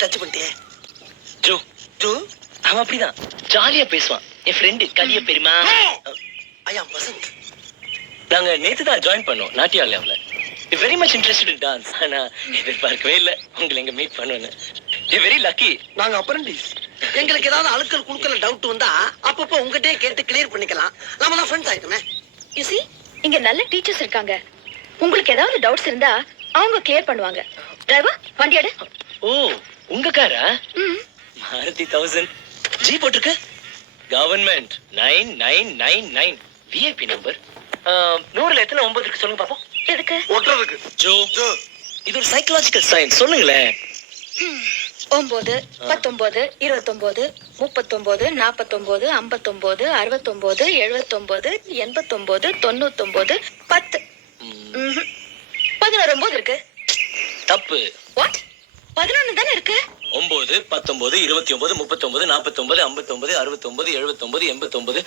Touch பண்ணிட்டே Joe Joe அவன் அப்படிதான் ஜாலியா பேசுவான். என் ஃப்ரெண்டு கலிய பெரியமா. ஐயா வசந்த், நாங்க நேத்து தான் ஜாயின் பண்ணோம் நாட்டியாலயம்ல. Very much interested in dance. ஆனா எதிர்பார்க்கவே இல்ல உங்களை எங்க மீட் பண்ணுவேன்னு. Very lucky. நாங்க அப்ரண்டிஸ். எங்களுக்கு ஏதாவது அழுக்கல் குழுக்கல டவுட் வந்தா அப்பப்போ உங்ககிட்டயே கேட்டு கிளியர் பண்ணிக்கலாம். நாம தான் ஃப்ரெண்ட்ஸ் ஆயிட்டோமே. யூ see இங்க நல்ல டீச்சர்ஸ் இருக்காங்க. உங்களுக்கு ஏதாவது டவுட்ஸ் இருந்தா அவங்க கிளியர் பண்ணுவாங்க. டிரைவர் வண்டி எடு. ஓ உங்க காரா? மாருதி 1000 ஜி போட்டுருக்கு. Government 9999 VIP number. 100ல எத்தனை 9 இருக்கு சொல்லுங்க பாப்போம். எதுக்கு? ஒட்டுறதுக்கு. ஜோ இது ஒரு சைக்காலஜிக்கல் சயின்ஸ். சொல்லுங்களேன். 9 19 29 39 49 59 69 79 89 99 10 11 9 இருக்கு. தப்பு. வாட்? 11 தானே இருக்கு. 9 19 29 39 49 59 69 79 89 90 91 92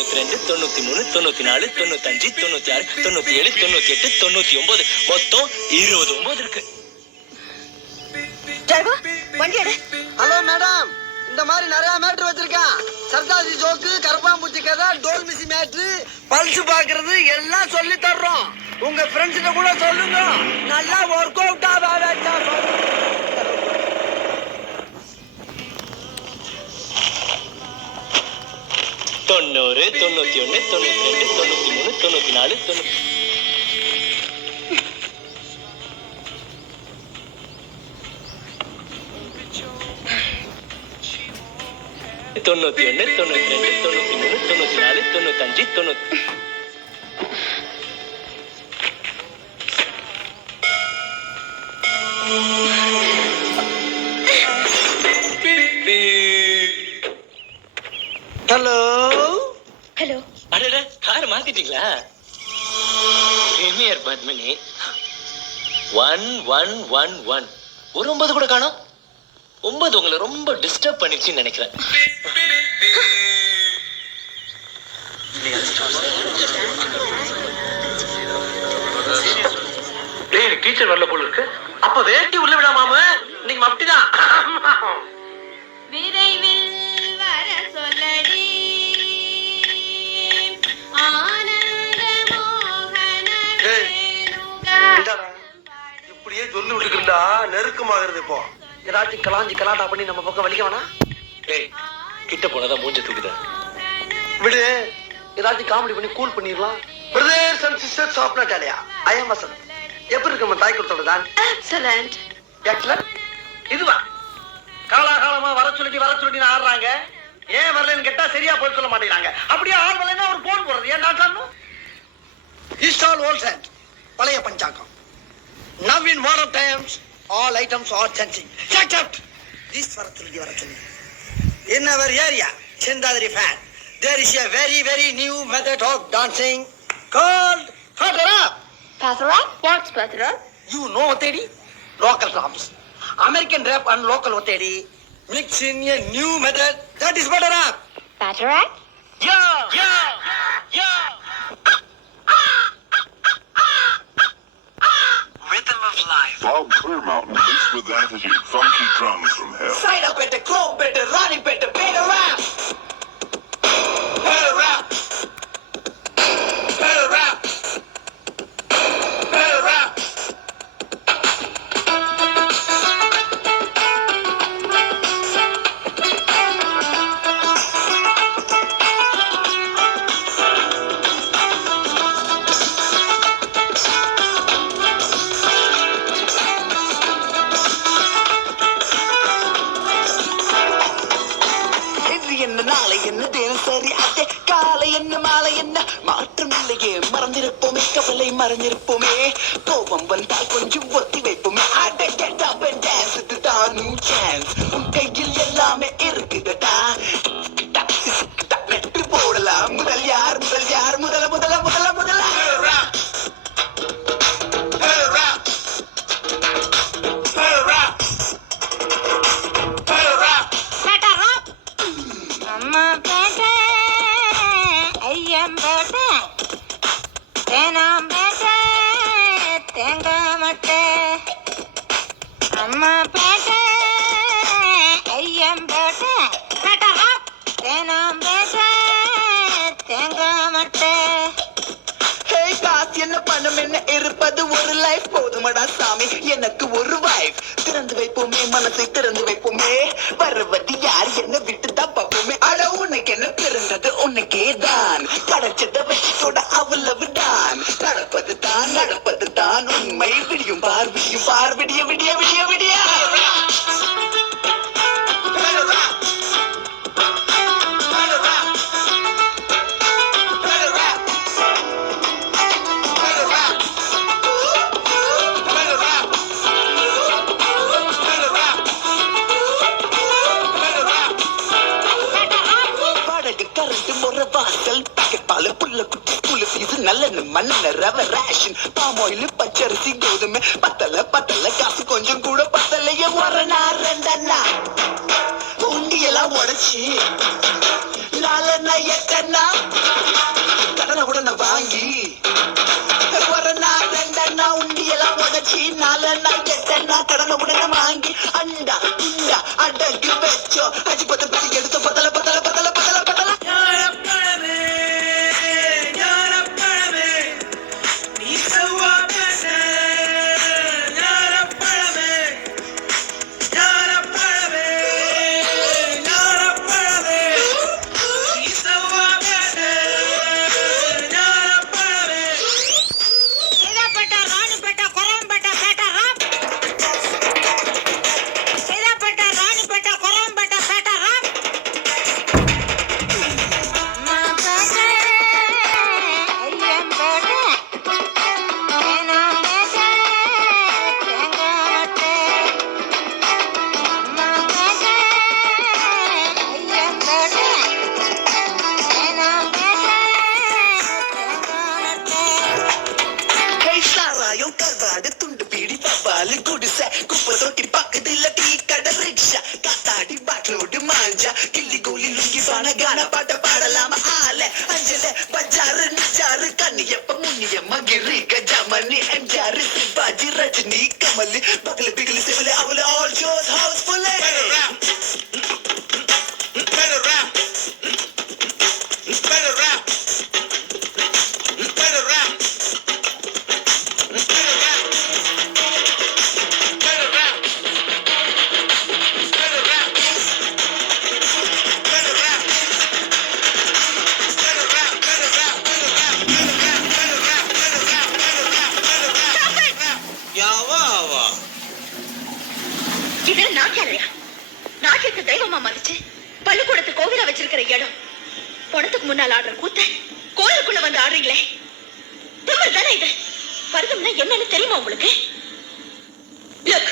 93 94 95 96 97 98 99 மொத்தம் 29 இருக்கு. டிரைவர் வண்டி எடு. ஹலோ மேடம், இந்த மாதிரி நிறைய மேட்ரு வச்சிருக்கேன். சர்தாரி ஜோக்கு, கரப்பாம்பூச்சி கதை, டோல் மிசி மேட்ரு, பல்ஸ் பாக்குறது எல்லாம் சொல்லி தர்றோம். உங்க ஃப்ரெண்ட்ஸ்கிட்ட கூட சொல்லுங்க. நல்லா ஒர்க் அவுட் ஆகாதா? 90 91 92 93 94 90 91 92 93 94 95 90. Hello hello. அடடா கார் மாத்திட்டீங்களா? பிரீமியர் பத்மினி 1111 ஒரு 9 கூட காணோம். 9 உங்களை ரொம்ப டிஸ்டர்ப் பண்ணிடுச்சுன்னு நினைக்கிறேன். டீச்சர் வரல போல இருக்கு. அப்ப வேட்டி உள்ள விடாம இன்னைக்கு அப்படிதான். விரைவில் வர சொல்லடி ஆனந்த மோகன இப்படியே சொல்லி விட்டுக்கிட்டா நெருக்கமாகிறது. இப்போ ஏதாச்சும் கலாஞ்சி கலாட்டா பண்ணி நம்ம பக்கம் வலிக்க வேணா. ஏய் கிட்ட போனதான் மூஞ்ச தூக்குதான். விடு, ஏதாச்சும் காமெடி பண்ணி கூல் பண்ணிடலாம். Brothers and sisters of Natalia, ஐ அம் வசந்த். எப்படி இருக்கு நம்ம தாய் கொடுத்தோட தான்? எக்ஸலென்ட். எக்ஸலென்ட். இதுவா காலாகாலமா வர சொல்லிட்டு ஆடுறாங்க. ஏன் வரலன்னு கேட்டா சரியா போய் சொல்ல மாட்டேங்கிறாங்க. அப்படியே ஆள் வரலன்னா ஒரு போன் போடுறது ஏன் நான் காரணம்? இன்ஸ்டால் ஓல்ட் சென்ட், பழைய பஞ்சாங்கம். Now in modern times, all items are changing. Except this Varathulli. In our area, Chindadri fan, there is a very new method of dancing called Patara. Patara? What's Patara? You know Otedi? Local drums. American rap and local Otedi mixed in a new method. That is Patara. Patara? Yeah. Rhythm of life. Bob Clearmountain mixed with attitude, funky drums from hell. Side up at the chrome better, Ronnie better, better rap. Better rap. Better rap. Better rap. என்ன நாளை என்ன தினசரி அதே காலை என்ன மாலை என்ன மாற்றம் இல்லையே. மறந்திருப்போமே கவலை மறைஞ்சிருப்போமே. கோபம் வந்தால் கொஞ்சம் ஒத்தி வைப்போமே. அட கெட் அப் அண்ட் டான்ஸ், இதுதான் நியூ சான்ஸ். உன் கையில் எல்லாமே இருக்குதடா. நெட்டு போடலாம். முதல் யார் முதல அம்மா பேட்ட ஐயம் பேட்ட தேனாம் பேட்ட தேங்காய் மட்டை அம்மா பேட்டை ஐயம் பேட்டை பேட்டா தேனாம் பேட்டை தேங்காய் மட்டை. காசு என்ன பணம் என்ன இருப்பது ஒரு லைஃப் போதுமடா சாமி எனக்கு ஒரு வைஃப். திறந்து வைப்போமே மனசை திறந்து வைப்போமே வருவது யார் என்ன விட்டுதான் பார்ப்போமே. அட உனக்கு என்ன பிறந்தது உனக்கே தான் படைச்சதை வச்சுக்கூட அவ்வளவு தான். நடப்பது தான் உண்மை விடியும் பார் விடிய விடிய விடிய விடிய. நல்ல மண்ண ரவ ரேஷன் பாமாயில் பச்சரிசி கோதுமை பத்தல காசு கொஞ்சம் கூட பத்தலையே. ஒரு நாள் ரெண்டண்ணா உண்டியெல்லாம் உடைச்சி நாலண்ணா எட்டண்ணா கடனை உடனே வாங்கி ஒரு நாள் ரெண்டண்ணா உண்டியெல்லாம் உடைச்சி நாலண்ணா எட்டண்ணா கடனை உடனே வாங்கி அண்டா இண்டா அடகு வச்சோ அஜி பத்து பிடி எடுத்து பத்தல குடிசை குப்பை தொட்டி பக்கத்துல டீ கடை ரிக்ஷா காத்தாடி பாட்டலோடு மாஞ்சா கிள்ளி கூலி லுங்கி பான பாட்ட பாடலாம ஆல அஞ்சல பஜாரு நிச்சாரு கண்ணியப்ப முன்னியம்மா கிரி கஜாமணி எம்ஜாரு சிவாஜி ரஜினி கமலி பகல பிகலி சிவலி அவளு ஆல் ஷோஸ் ஹவுஸ்ஃபுல். இதுல நாட்டியா நாட்டியத்தை தெய்வமா மதிச்சு பள்ளிக்கூடத்து கோவிலா வச்சிருக்கிற இடம் பணத்துக்கு முன்னால் ஆடுற கூத்த கோயிலுக்குள்ள வந்து ஆடுறீங்களே திமிர் தானே இது. வருதம்னா என்னன்னு தெரியுமா உங்களுக்கு? Look.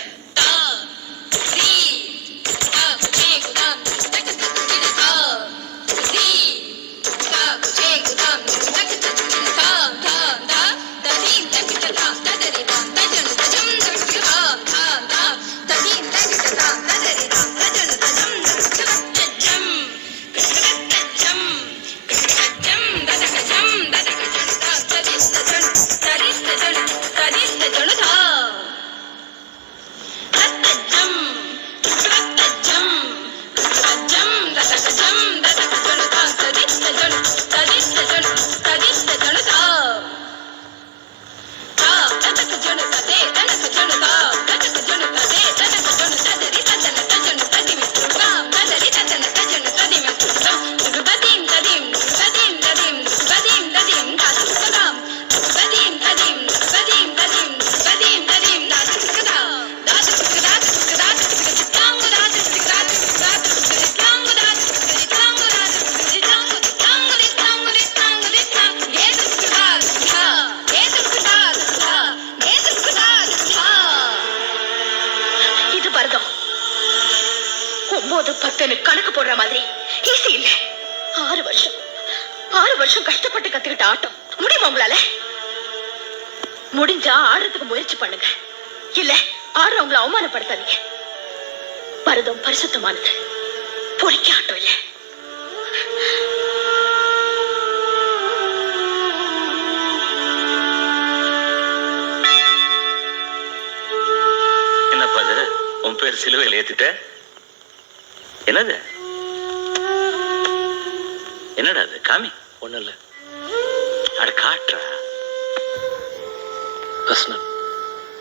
கணக்கு போடுற மாதிரி ஈஸி இல்ல. 6 வருஷம் கஷ்டப்பட்டு கத்துக்கிட்ட ஆட்டம் முடியுமா உங்களால? முடிஞ்சா ஆடுறதுக்கு முயற்சி பண்ணுங்க, இல்ல ஆடுறவங்களை அவமானப்படுத்தாதீங்க. பரதம் பரிசுத்தமானது, பொறிக்க ஆட்டம் இல்ல. என்னப்பா இது? உன் பேர் சிலுவையில் ஏத்திட்ட? என்னது? என்னடா அது? காமி. ஒண்ணும் இல்ல. அட காட்டுற. பர்சனல்.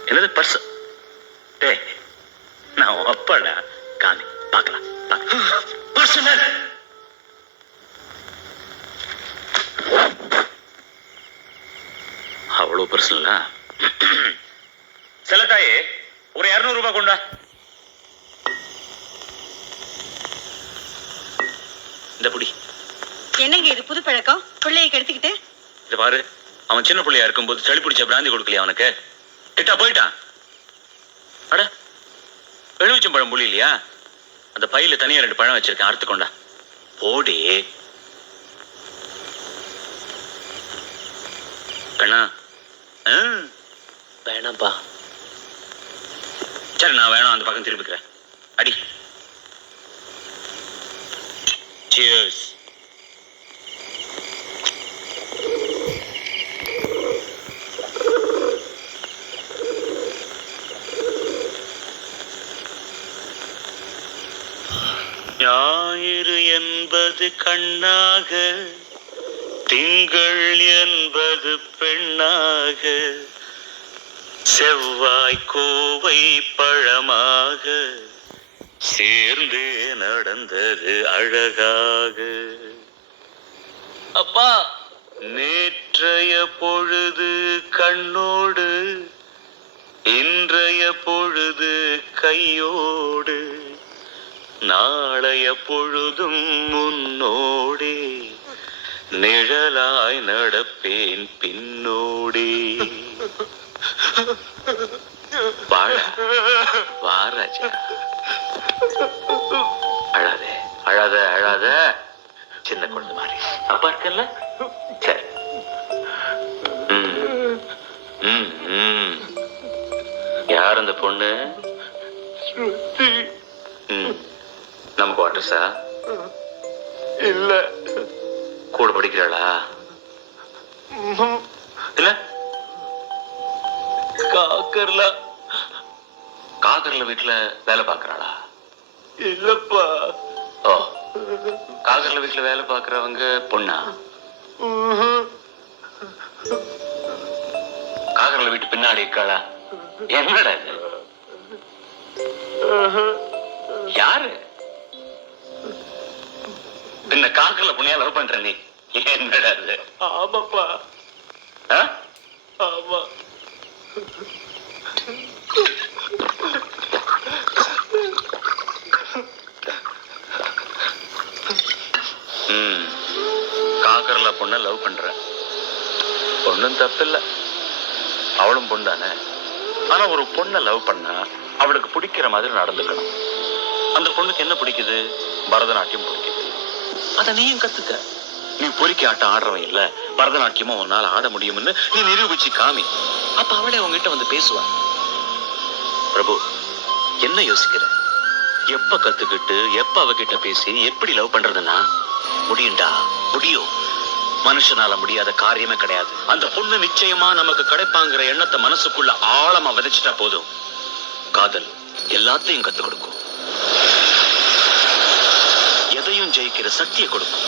என்னது பர்ஸ்? டேய், நான் அப்பாடா. காமி, பார்க்கலாம். பர்சனல். அவ்வளவு பர்சனலா? செல்லத்தாயே, ஒரு 200 ரூபாய் கொண்டா. இந்த புடி. என்னங்க இது புது பழக்கம்? பிள்ளையை கெடுத்துக்கிட்டு இது பாரு, அவன் சின்ன பிள்ளையா இருக்கும்போது சளி பிடிச்ச பிராந்தி கொடுக்கலையா அவனுக்கு? கிட்டா போயிட்டான். அட, எலுமிச்சம்பழம் புளி இல்லையா? அந்த பையில தனியா 2 பழம் வச்சிருக்கேன், அறுத்து கொண்டா. போடி கண்ணா. வேணாம்பா. சரி, நான் வேணாம், அந்த பக்கம் திருப்பிக்கிறேன். அடி. Cheers. ஞாயிறு என்பது கண்ணாக, திங்கள் என்பது பெண்ணாக, செவ்வாய் கோவை பழமாக, சேர்ந்து நடந்தது அழகாக. அப்பா, நேற்றைய பொழுது கண்ணோடு, இன்றைய பொழுது கையோடு, நாளைய பொழுதும் முன்னோடே, நிழலாய் நடப்பேன் பின்னோடே. வா ராஜா. அழாதே அழாத அழாத, சின்ன குழந்தை மாதிரி. அப்பா இருக்கல்ல? சரி. யார் அந்த பொண்ணு? நம்ம குவார்டர்ஸா? இல்ல. கூட படிக்கிறாளா? இல்ல. காக்கர்ல வீட்டுல வேலை பாக்குறாளா? இல்லப்பா. ஓ, காக்கர்ல வீட்டுல வேலை பாக்குறவங்க பொண்ணா? காக்கர்ல வீட்டு பின்னாடி இருக்காளா? என்னடா இது? யாரு? பின்ன காக்கர்ல பொண்ணையா லவ் பண்ற நீ? என்னடா இது? ஆமாப்பா. ஆமா. காக்கர்ல பொண்ண லவ் பண்ற. பொண்ணும் தப்பில்ல, அவளும் பொண்ணானே. ஆனா ஒரு பொண்ணை லவ் பண்ணா அவளுக்கு பிடிக்கிற மாதிரி நடந்துக்கணும். அந்த பொண்ணுக்கு என்ன பிடிக்குது? பரதநாட்டியம் பிடிக்குது. அத நீயும் கத்துக்க. நீ பொறுக்கி ஆட்டம் ஆடுறவன் இல்ல, பரதநாட்டியமும் ஒரு நாள் ஆட முடியும்னு நீ நிரூபிச்சு காமி. அப்ப அவளே உங்ககிட்ட வந்து பேசுவா. பிரபு, என்ன யோசிக்கிற? எப்ப கத்துக்கிட்டு எப்ப அவகிட்ட பேசி எப்படி லவ் பண்றதுன்னா? முடியும்டா, முடியும். மனுஷனால முடியாத காரியமே கிடையாது. அந்த பொண்ணு நிச்சயமா நமக்கு கிடைப்பாங்கிற எண்ணத்தை மனசுக்குள்ள ஆழமா விதைச்சிட்டா போதும். காதல் எல்லாத்தையும் கத்து கொடுக்கும், எதையும் ஜெயிக்கிற சக்தியை கொடுக்கும்.